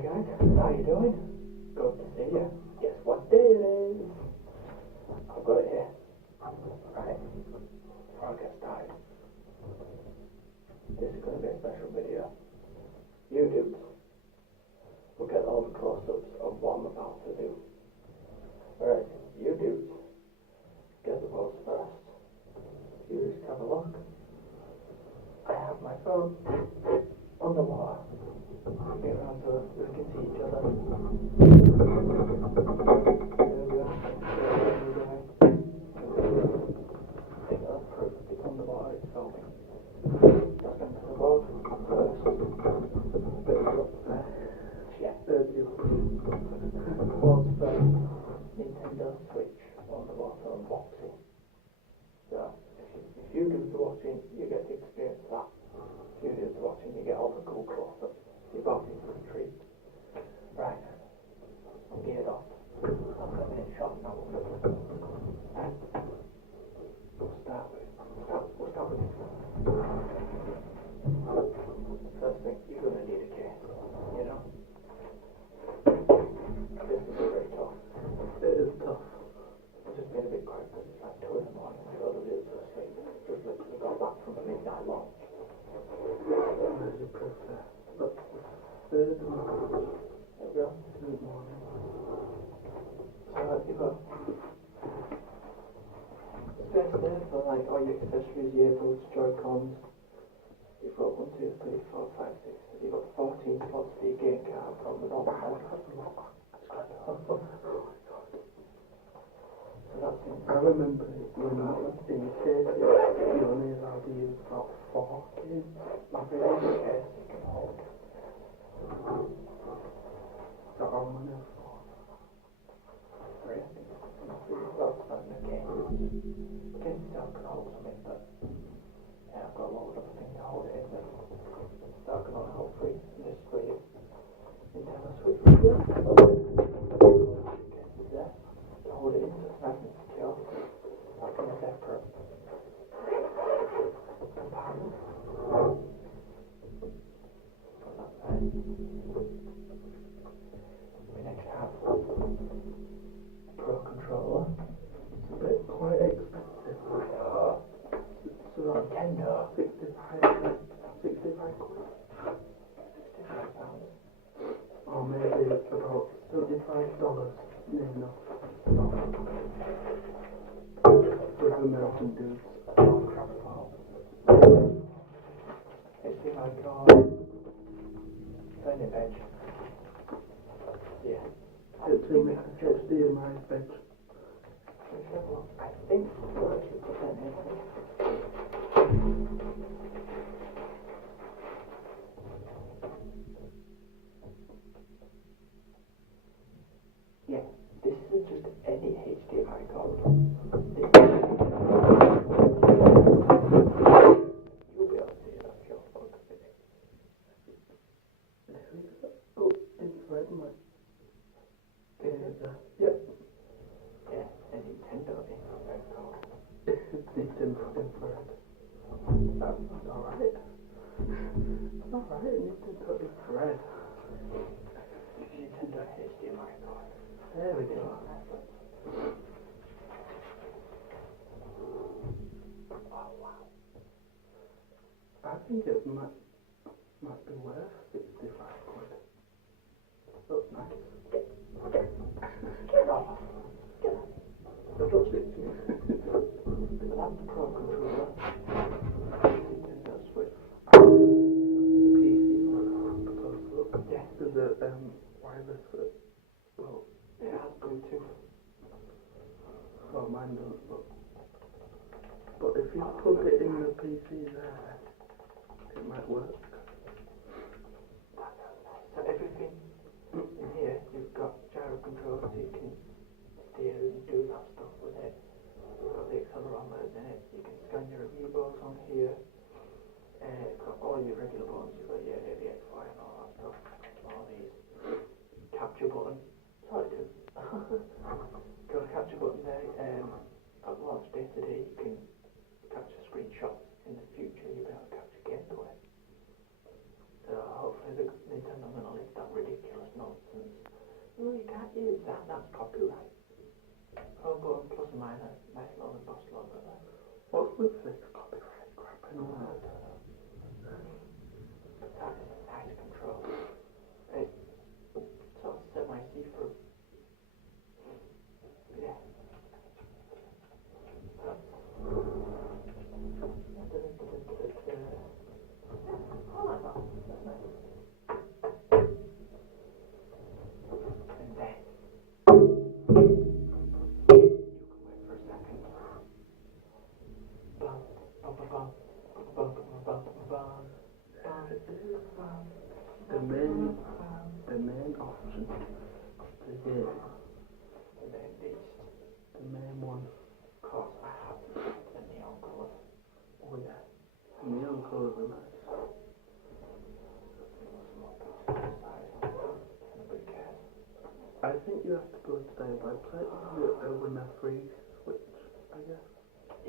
Hi guys, how you doing? Good to see you. Guess what day it is? I've got it here. Right, before I get started, this is going to be a special video. You dudes will get all the close-ups of what I'm about to do. Alright, you dudes, get the pose first. You just have a look. I have my phone on the wall. Get around so we can see each other. There we go. Take that proof. It's on the wall. It's filming. Just going to the board first. Yeah, there's you. Board's first. Nintendo Switch on the bottom unboxing. So, if you do the watching, you get to experience that. If you do the watching, you get all the cool close-ups. You're both in for a treat. Right, I'm geared up. I've got a minute shot now. We'll start with this one. First thing, you're going to need a case, you know? This is very tough. It is tough. I just made a bit quick because it's like 2 in the morning. I got to do this first thing. Just literally got back from a midnight launch. There's your proof there. Look. Third morning. There we go. Third morning. So you've got space there for like all your accessories, earbuds, Joy-Cons. You've got 1, 2, 3, 4, 5, 6. You've got 14 slots for your game card from the normal one. So that's it. I remember when I was in the case, you only allowed to use about 4 games. My favorite case you can hold. So I'm on there for 3, I think. Well, it's not in the case. The case itself can hold something, but yeah, I've got a lot of other things to hold it in with. So I can only hold 3 in this for you. Nintendo Switch video. There. To hold it in so it's nice and secure. That's in a separate compartment. Put that there. We next have a Pro Controller. It's a bit quite expensive. So Nintendo, 65 quid. 65 pounds. Or maybe about $75. No, no. With American dudes. Oh, crap. HDMI card. Turning edge. Yeah. HDMI edge. I think we'll actually put that in. Yeah, this isn't just any HDMI cord. You'll be able to see it on your phone. There we go. Oh, infrared mic. Yep. Yeah, a Nintendo infrared cord. Nintendo infrared. That's alright. It's alright, Nintendo infrared. Nintendo HDMI cord. There we go. Oh wow. I think it might be worth 65 quid. Oh, nice. Get off. Get off. Don't stick to me. So that's the Pro Controller. Nintendo Switch. The PC one. Yeah. There's a wireless well, it has Bluetooth. Well, mine doesn't, but if you plug it in the PC there, it might work. So everything in here, you've got gyro control, so you can steer and do that stuff with it. You've got the accelerometers in it. You can scan your amiibos on here. It's got all your regular buttons. You've got your AVXY and all that stuff. All these capture button. Sorry, dude. Got a capture button there. At launch day today, you can capture screenshots. In the future, you'll be able to capture gameplay. So hopefully the Nintendo Mini leaves that ridiculous That's copyright. I'll put a plus and minus, nice little embossed logo there. What's with this copyright crap anyway? That is nice control. It's sort of semi-see-through. Yeah. I like that. That's nice. And then you can wait for a second. Bum, bum, bum, bum, bum, bum, bum, bum, bum. The main option of the day. And then these. The main one. Of course, I have the neon colour. Oh yeah. Neon colours are nice. I think you have to go to their website and win a free switch, I guess.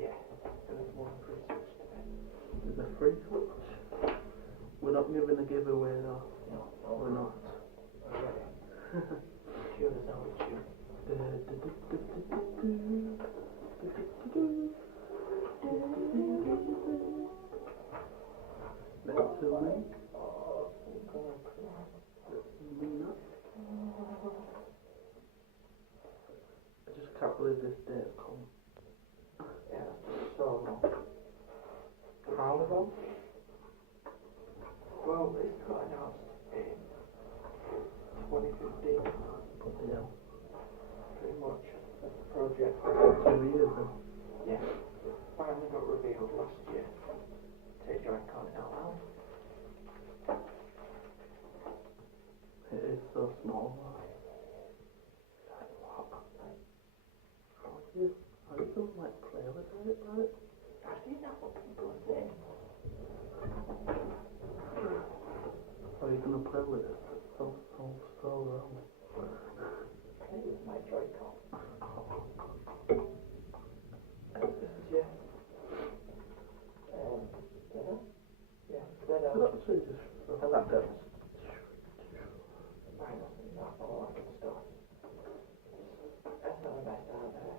Yeah, there was one free switch today. There's a free switch. We're not giving a giveaway though. No, We're not. Cue the sound tune. Let's zoom in. Oh, I'm gonna cry. Let's zoom in up. I just can't believe this day has come. Yeah, that's so long. How long? Well, this got announced in 2015. Bloody hell. Pretty much as the project. 2 years ago. Yeah. Finally got revealed last year. Take Joint Counting Out Loud. It is so small though. Like what? How do you like play with it, right? I see that what people are saying. How are you gonna play with it? It's so wrong. Play with my Joy-Con. This is your better? Yeah, better. That's actually just I like that. Minus and that, all that good stuff. That's not the best out there.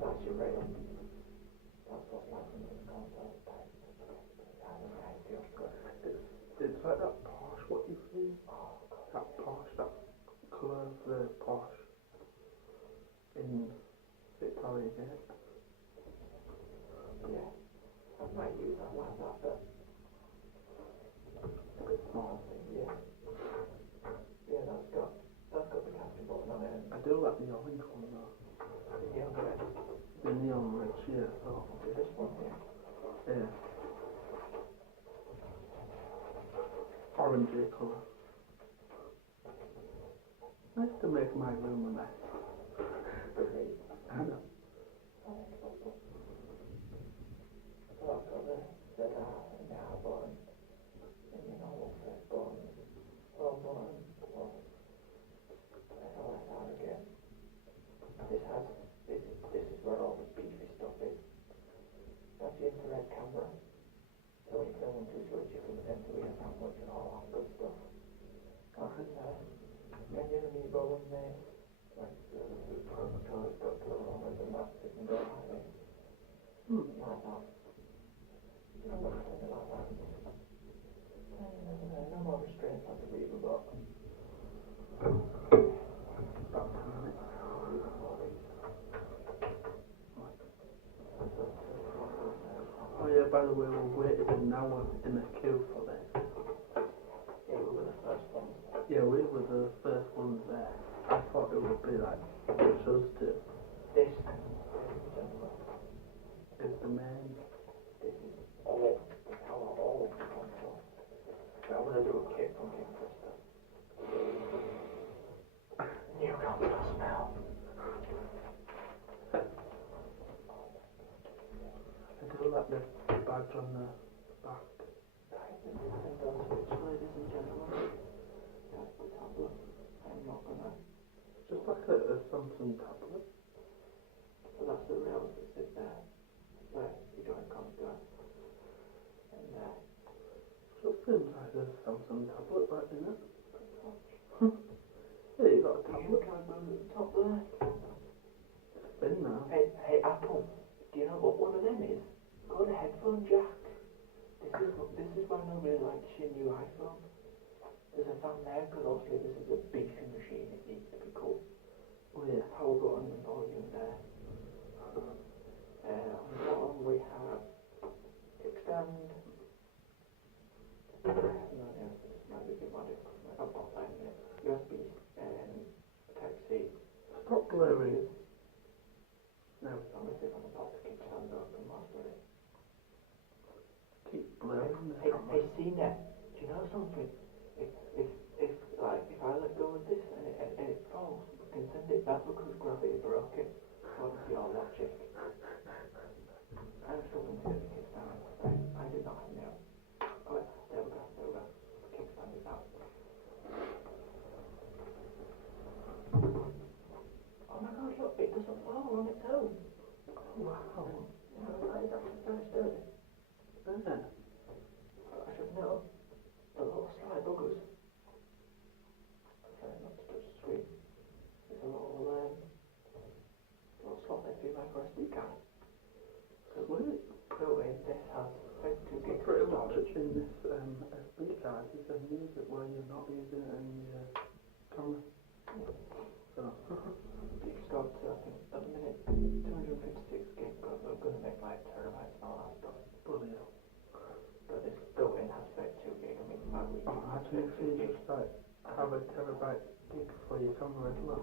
That's your rail. That's what's happening in the console type. It's like that Porsche, what you see? That Porsche, that colour of the Porsche in Victoria Gate. Yeah, I might use that like that, but It's a bit small. yeah. Yeah, that's got the capture button on it. I do like the orange one though. Yeah, but The neon red, yeah, so. this one here. Yeah. Orangey colour. Nice to make my room a mess. I know. So I've got the ZR and the R button, and the normal first button, home button, SLSR again. This is where all the beefy stuff is. That's the infrared camera. So when you put on two switches from the center, we have that much and all that good stuff. And then the Amiibo in there, like the Prototype, got kilometers and that, it can go like this. Like that. You know what, something like that. No more restraints like the Reaver, but About 10 minutes. Oh yeah, by the way, we waited an hour in the queue for this. yeah, we were the first ones. Yeah, we were the first ones there. I thought it would be like push us to. This, ladies and gentlemen, Is the main. this is all the power, all of the console. So I'm going to do a kick from King Twister. New console smell. I do like the badge on the back. Right, this is Nintendo Switch, ladies and gentlemen. That's the tablet. I'm not going to... Just like a Samsung tablet. So that's the rails that sit there. Where you Joy-Cons go. And Just seems like a Samsung tablet, right, isn't it? Yeah, you got a you tablet. can move it's on there because obviously this is a beefy machine, it needs to be cool. Oh yeah. Power button and volume there. On the bottom we have kickstand. No, yeah, this might be a bit more difficult. I've got that in it. USB Type-C. Stop blurring. No. Obviously if I can pop the kickstand open whilst we're in. Keep blurring the Hey, camera. CNET, do you know something? If I let go of this and it falls, we can send it back because gravity broke it. According to your logic. I'm struggling to get the kickstand. Right, I did not know. Oh, there we go. The kickstand is out. Oh my god, look, it doesn't fall on its own. Wow. You know, that is actually very sturdy. Yeah. I should know. The little slide buggers. Sorry, not to touch the screen. There's a little slot there for your micro SD card. So Sweet. built in, this has 32 gigs Pretty of much storage. in this SD card, you can use it where you're not using it in your camera. So. You can store to, I think, at the minute, 256 gigs, but we're going to make like terabytes and all that stuff. Bloody hell. But this built in has 32 gig. I mean, my week has Imagine if 32 you gig. just like have a terabyte gig for your camera as well.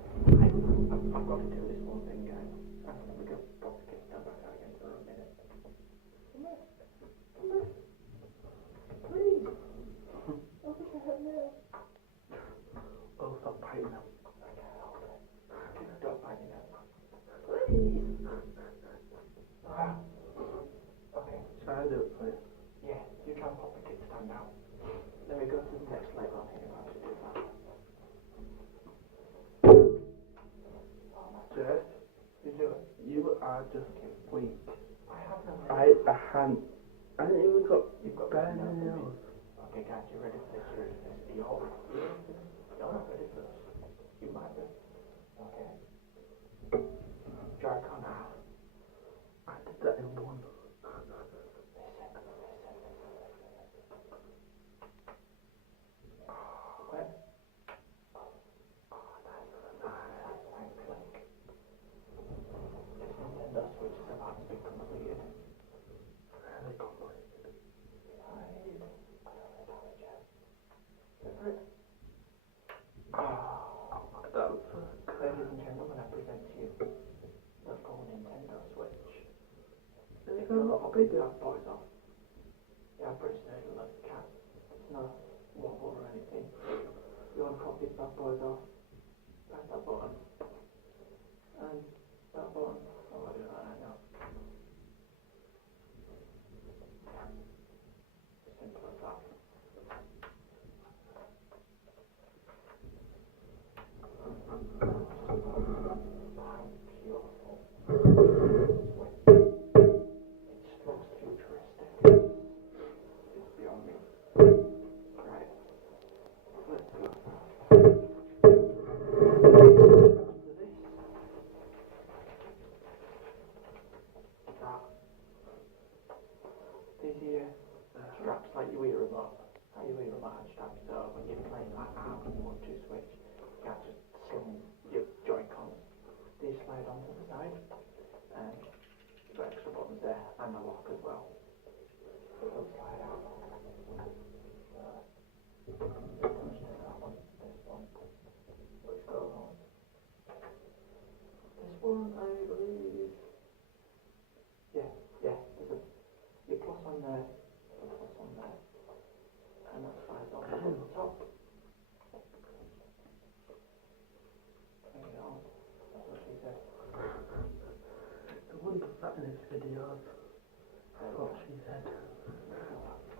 I've got to do this one thing, guys. I'm going to pop the kickstand back out again for a minute. Come here. Please. I wish I had nails. Oh, stop biting them. I can't help it. Please stop biting out. Please. Okay. Shall I do it for you? Yeah, you try and pop the kickstand out. Let me go to the next level here how to do that. Jess, You do it. you are just weak. I have no I hadn't even got You've got bare nothing. nails. Okay, guys, you ready for this? You ready for this? You're not ready for this. You might be. Okay. Joy-Con out. I did that in one. Where? Oh, nice. Thanks, Link. This Nintendo Switch is about to be completed. Really complicated. Oh, that was Ladies and gentlemen, I present to you the full Nintendo Switch. It's a lot bigger. That boys off. Yeah, British Nerd like the cat. It's not wobble or anything. You want to pop these bad boys off? Press that button. And that button. Oh, I do that right now. Simple as that. Beautiful. It looks futuristic. It's beyond me. Right. Let's go. Under this. That. These here straps like you wear remote. How you wear remote hand straps. So when you're playing like that and you want to switch, you can't just sling your Joy-Cons. These slide onto the side. And you've got extra buttons there and a lock as well. So they'll slide out. That one, this one. Which goes on. This one, I believe. Yeah, there's a your plus on there, a plus on there. And that slides on to the top. Bring it on. That's what she said. the one does that in his videos. That's what she said.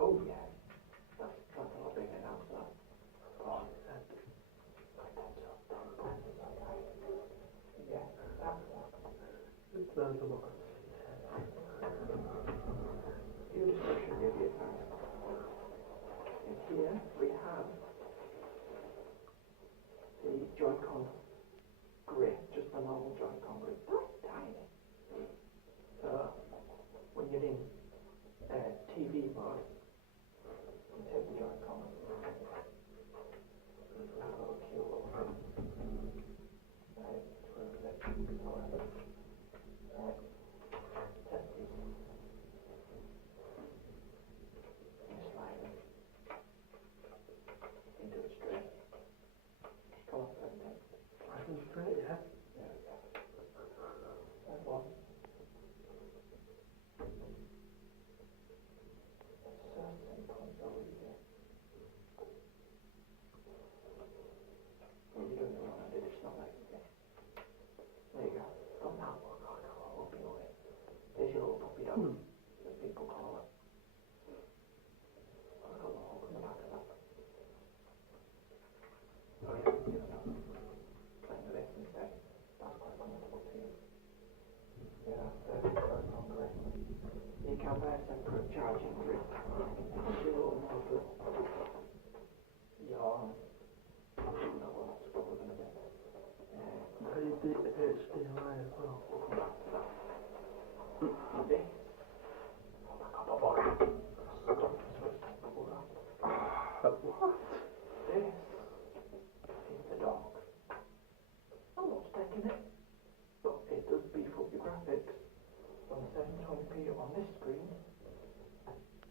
Oh yeah, that's a lot bigger now, so. Oh, She said. yeah, that's one. There's a lot of she said. Your description may be a time. And here we have the Joy-Con grip, just the normal Joy-Con grip. That's tiny. So when you're in TV mode, you take the Joy-Con What? This is the dock. I'm not taking it, but it does beef up your graphics from 720p on this screen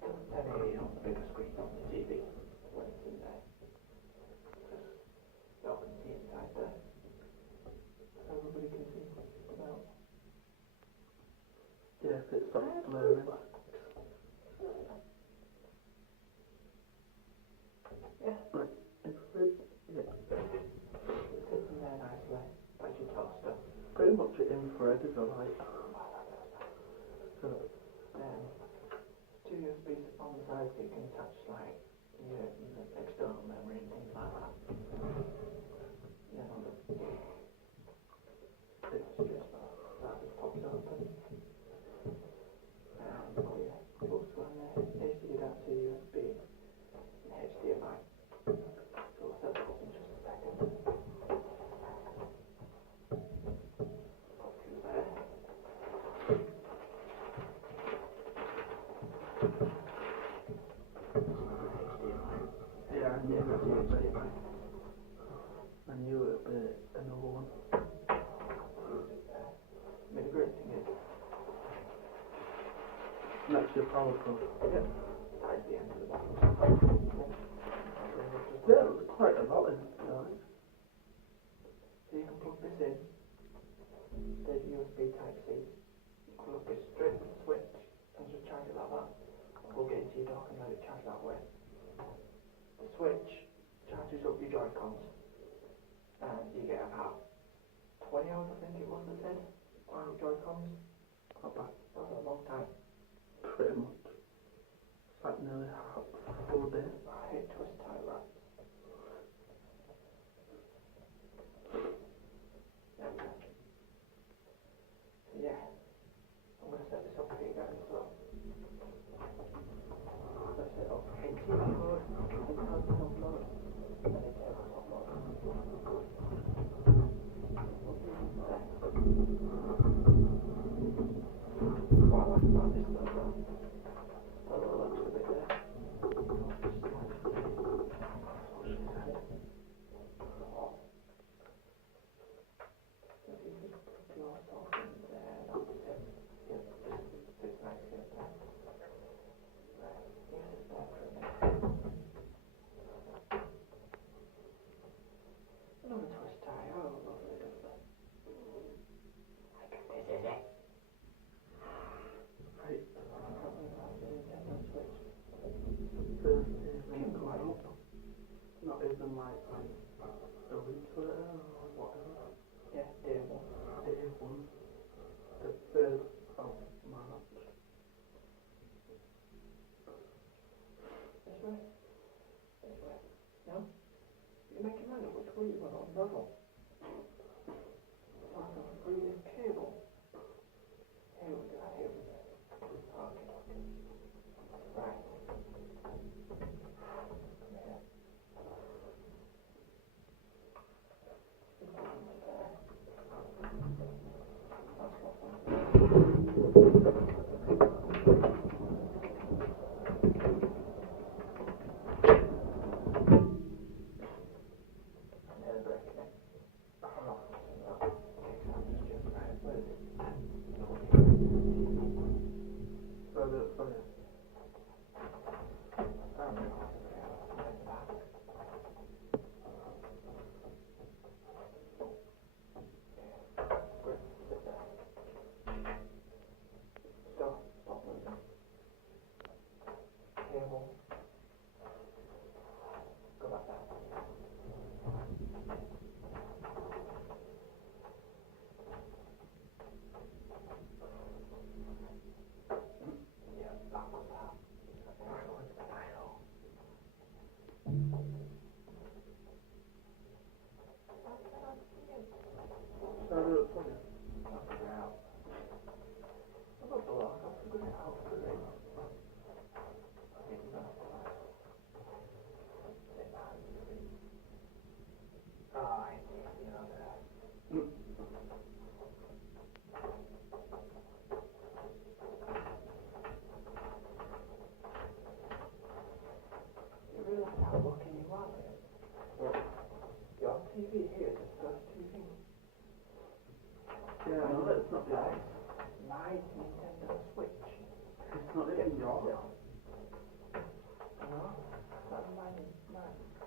to 1080 on the bigger screen on the TV when it's in there. Because y'all can see inside there. Everybody can see without. Yeah, if it stops blurring. Yeah. Right, infrared? Yeah. It sits in there nicely, like your toaster. Pretty much infrared is alright. So, Two USBs on the side so you can attach like your external memory and things like that. Yeah, on the it's just that just pops open. And oh yeah, books on there. HD adapter, USB, and HDMI. So we'll set that up in just a second. Pop you there. yeah, I knew it would be. I knew it would be another one. I mean, the great thing is, That's your power plug. yep, that's the end of the box. Yeah, it was quite a lot in it, right? So you can plug this in, there's USB Type-C, you plug this straight into the switch and just charge it like that. Plug it into your dock and let it charge that way. The switch charges up your Joy-Cons and you get about 20 hours I think it was that said on your Joy-Cons. Not bad. That's a long time. Pretty much. It's like nearly half a full day. I hate twist tie wraps. Yeah, I'm going to set this up for you guys as well. Let's set up HTML mode, intelligent upload, and then table upload. What I like about this though, a little extra bit there. Another twist tie, oh lovely, lovely. I think this is it. Right. Switch. First even quite up. Not even like a week later or whatever. Yeah, day one. Day one. The 3rd of March. This way. This way. No? You make your mind up which way you want on the level. So I can free this cable. Here we go, here we go. Okay. Right. Yeah. This one's there. That's what I'm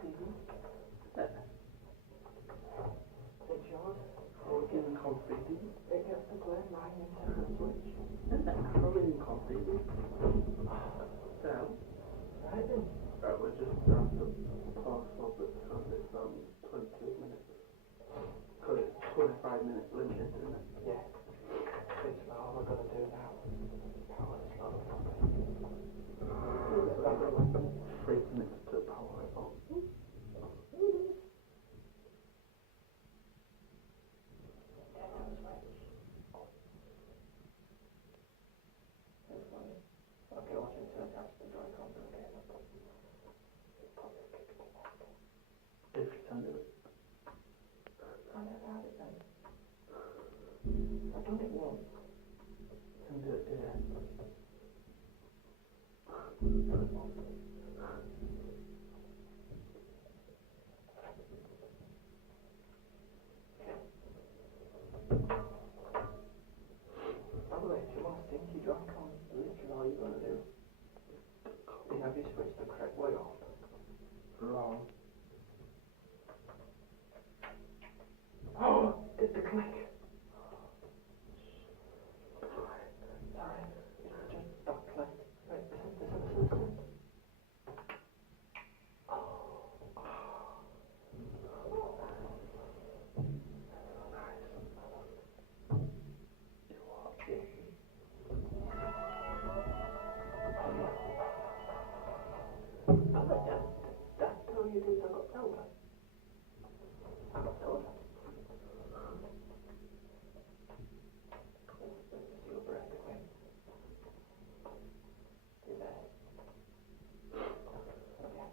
TV. It's yours. Or Fucking confetti. it gets to play my Nintendo Switch. Halloween confetti. So, Right then. we'll just have to pause for a bit because it's 22 minutes. Because it's 25 minutes limited, isn't it? Yeah. It's all we're gonna do now. Power this lot of fuckers. So, 3 minutes to power it up. It's funny. Okay, watch it turn out the Joy-Cons again. If you can do it. I never had it then. I've done it once. You can do it, yeah. By the way, if you want stinky Joy-Cons, literally all you're gonna do is have you switch the correct way on. Wrong. Oh, did the click. Sorry, it's just that click. Right, listen. That tell you this I got soda. I got soda. Your breath again. You there? Okay.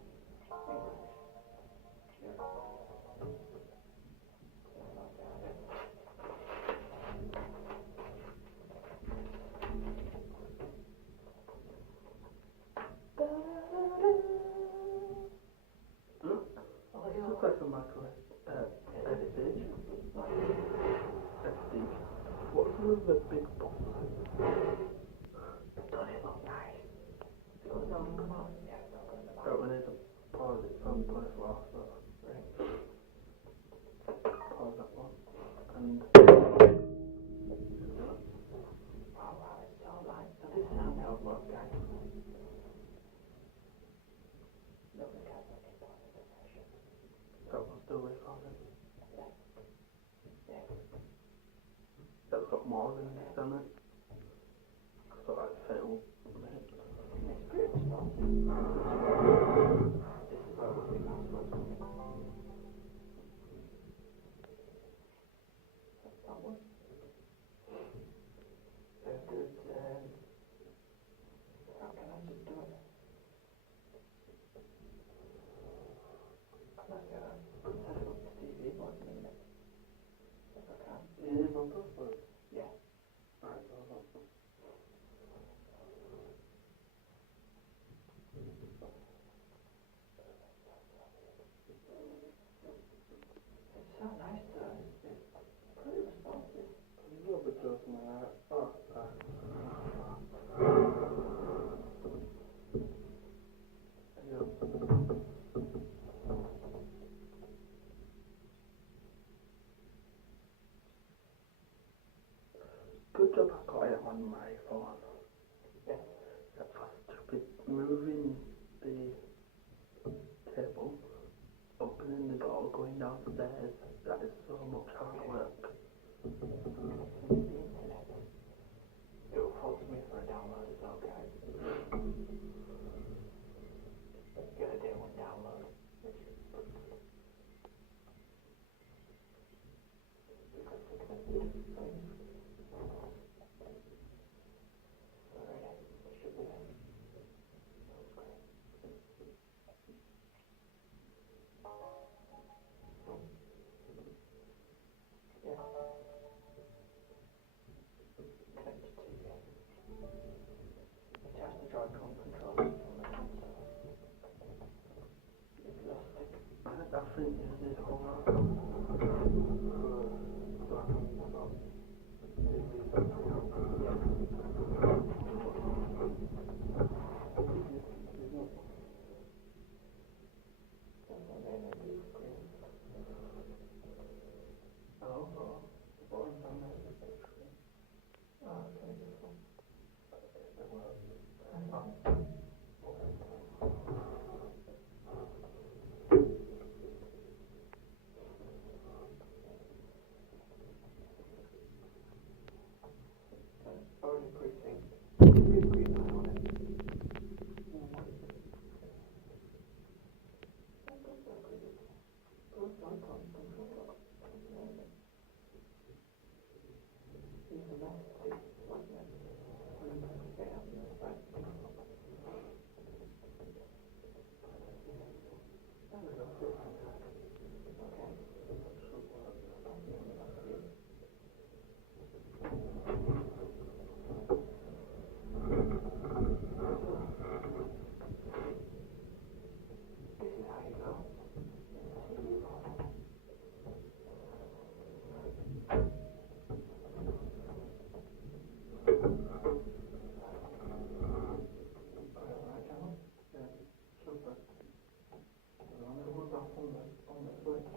English. Sure. Look, it looks like a macro edit page. SD. What's with the big box? Doesn't it look nice? It's got the building come out. Yeah, it's not going to Don't we need to pause it from 24 so Right. pause that one. And Oh wow, it's so light. So this is how it works, guys. Nobody cares what you put in the session. that one's still recording. Yeah. That's got more than this, doesn't it? So like 30 minutes. It's pretty responsive. This is where we'll see passwords. That's that one. There's good, how can I just do it? I'm not gonna set it up to TV more than a minute. If I can. Yeah, no password. Yeah. Alright, hold on. It's so nice though. It's pretty responsive. A little bit close to my eye. Oh, yeah. Good job I got it on my phone. Yeah. That's for stupid moving the table, opening the door, going downstairs. That is so much hard work. The internet. It will force me for a download as well, guys. Get a day one download. Which is pretty good. Because we can do things. Alright, should be there. That's great. Yeah. Connect to TV. Attach the Joy-Con controllers from the console. You've lost it. I think you did hold on. So I can stop. Joy-Con controller. Use the mouse stick, like that. Okay, right. There we go. Okay. This is how you go. Alright, channel. Yeah, super. I'm going to hold off on the switch.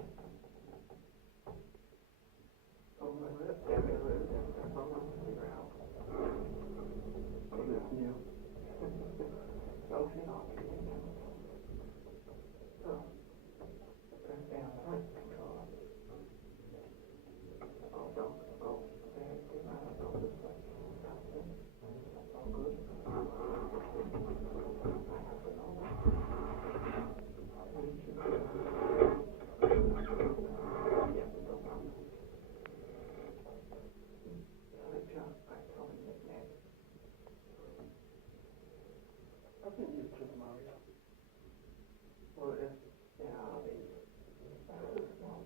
Oh, that's it. That's what I'm going to figure out. Got this new. Open up again. So, press down the right controller. Oh, don't go there, do right, go this way. That's it. That's all good. I have to know that. Yeah, we don't know. Select your icon nickname. I think you took Mario. Well, it is. Yeah, that's small.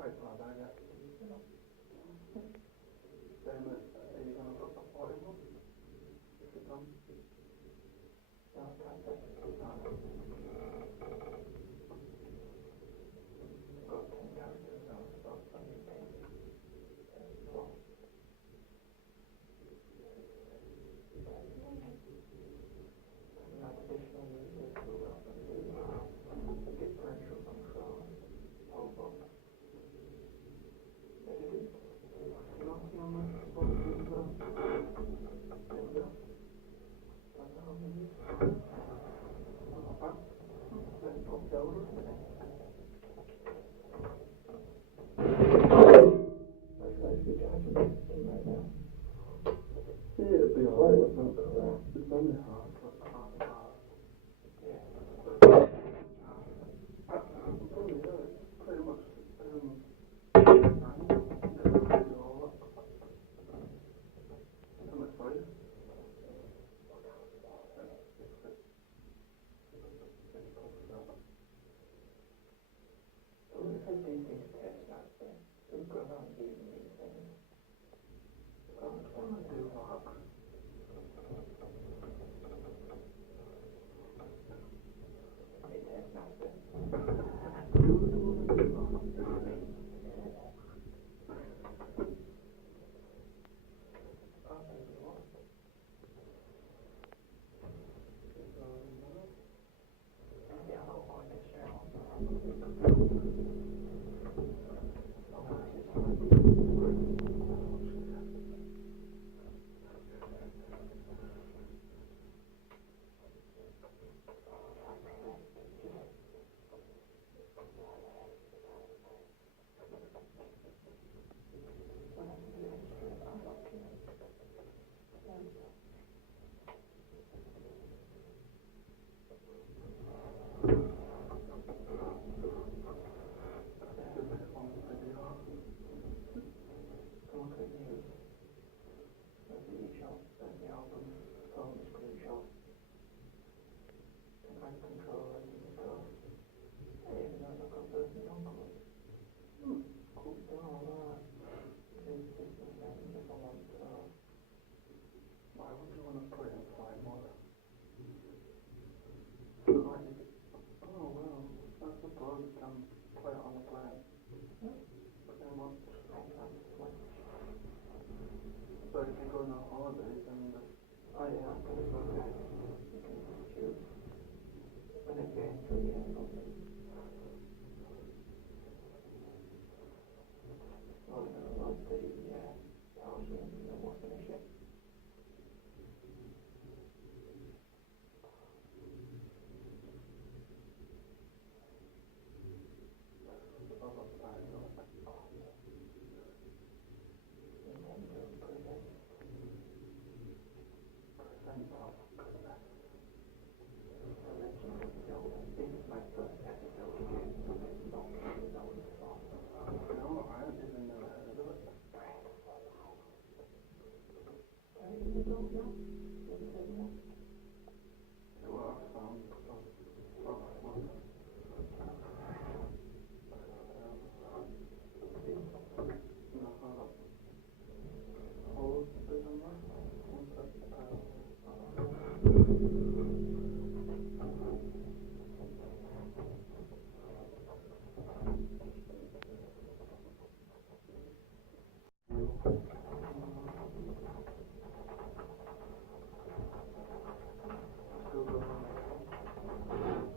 Right, well, I guess. Then, are you going to put the pot in one? Is it done? Got 10 characters on the page. Not additional users who will differential control. Hold on. There it is. You don't see on the bottom of the there we go. That's how we use it. Then pop Zelda. That's actually charging right now. Yeah, it'd be alright. It's only half an hour. Yeah. Probably, yeah, it's pretty much, how much for you? So we had these things test out there. We've gone on using these things. I want to do that. They test out there. Yeah, I'll go on this channel. Someone could use a video shot and the album phone screenshot. And I control and you can go. Hey, and then I've got personal uncle. Cool. So, since this is happening, if I want Why would you want to put it in flight mode? Oh, well, I suppose you can play it on the plane. Pretty much. So if you go on a holiday, then oh yeah, I'm going to go back. You can choose. When it gets to the end of it. Well, we're going to load the house in and then we'll finish it. Thank God, goodness. The Legend of Zelda. This is my first ever Zelda game, so it's not really Zelda before. No, I haven't even never heard of it. Have you seen Zelda? Have you seen that? Well, I found stuff from that one. No, hold up. Hold the number. One Still going on my phone.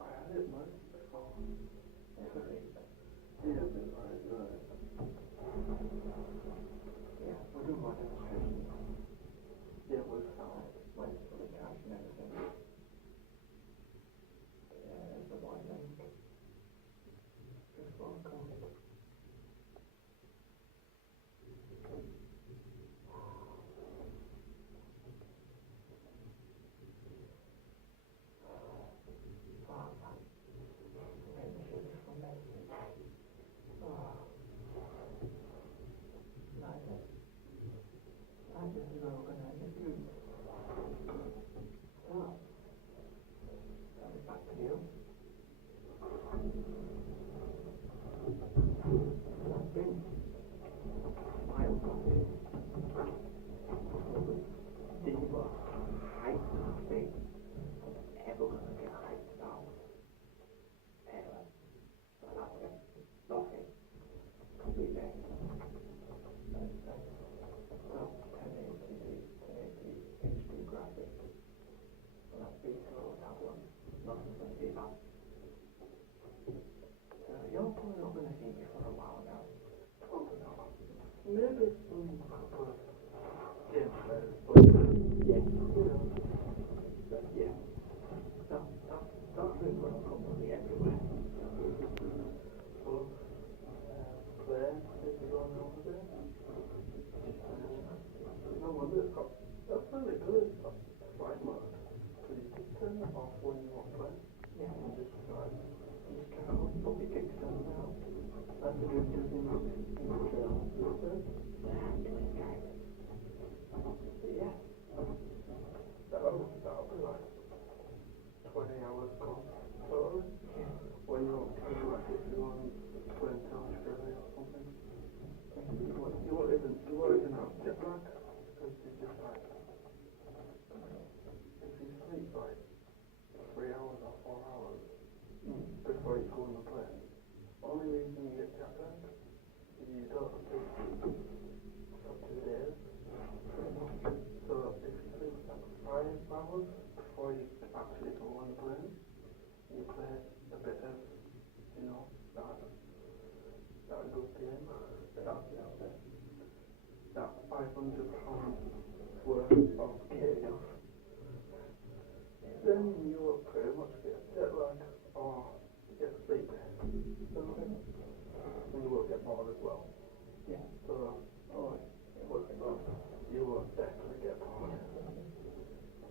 I had it once before. Yeah, but right. Yeah, we're doing more demonstrations. Yeah, it was fine. When it's fully charged and everything. There's the one link. Just welcome. You're probably not going to see me for a while now. Probably not. Maybe some couple of gameplays, but Yeah. you know, Yeah. That's been going probably everywhere. so play if you go on over there. No wonder it's got, that's really good, it's got flight mode. Because you can turn it off when you want to play. Yeah. And just like, You just go, put your Kickstarter out. that's a good thing in the trail. Yeah. That'll be like 20 hours gone. So, when you want to do like if you want to go into Australia or something, you won't even have jet lag. Because it's just like, if you sleep like 3 hours or 4 hours before you go on the plane, only reason you get jet lag is you don't sleep for 2 days. So if you sleep like 5 hours before you actually go on the plane, you play a bit of, you know, that good game. That £500 worth of game. Then you will pretty much get jet lag or get sleepy. And you will get bored as well. Yeah. So, you will definitely get bored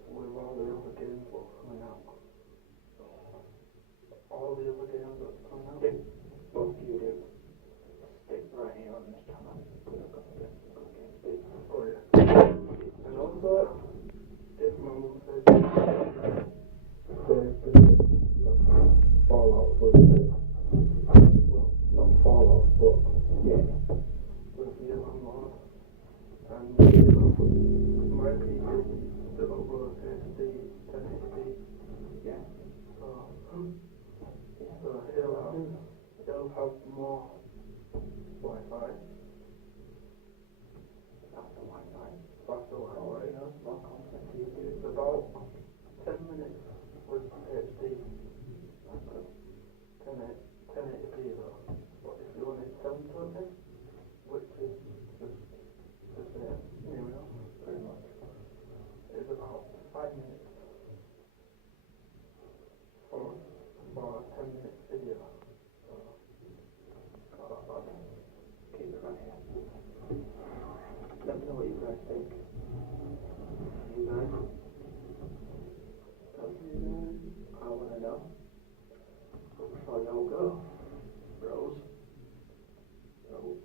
with all the other games that's coming out. All the other games that's coming out. Yeah. What do you do? Stick right here on this channel. We're going to get some good games. Oh yeah. And also, if my mum says Fallout with it. Well, not Fallout, but Yeah. with the landlord. And you know, my PC still uploads HD, 1080. Yeah. So he'll have more Wi-Fi. That's the Wi-Fi. Faster Wi-Fi. More content to you do. It's about 5 minutes for a 10-minute video. Okay. Keep it right here. Let me know what you guys think. You guys? I want to know. So y'all go, bros. So,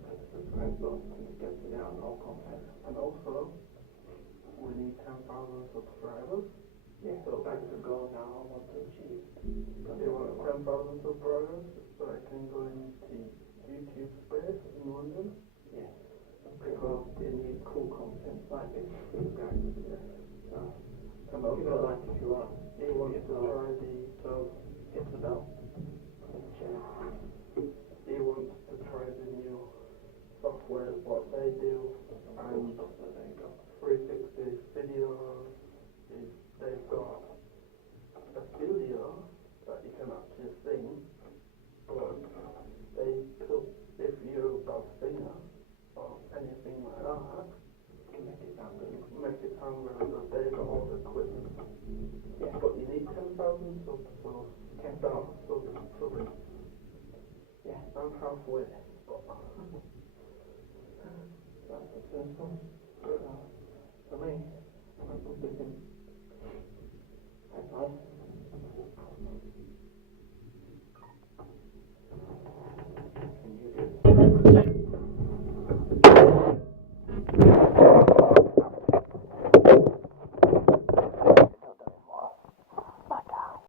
hit the subscribe button to get me out all content. And also, we need 10,000 subscribers. Yeah, so that's the goal now I want to achieve. They want 10,000 subscribers so I can go into YouTube space in London. Yeah. Because they need cool content like this, these guys. Yeah. So, And give it a also, like if you want. they want to try Hit the bell. And share. he wants to try the new software, what they do, and So there you go. 360 video is they've got a studio that you can actually sing, but they put, if you're a singer or anything like that, Can make it sound good. make it sound really good. They've got all the equipment. Yeah. But you need 10,000 subs, so 10,000. subbing. Yeah. I'm halfway, but That's the first one. For me, I'm thinking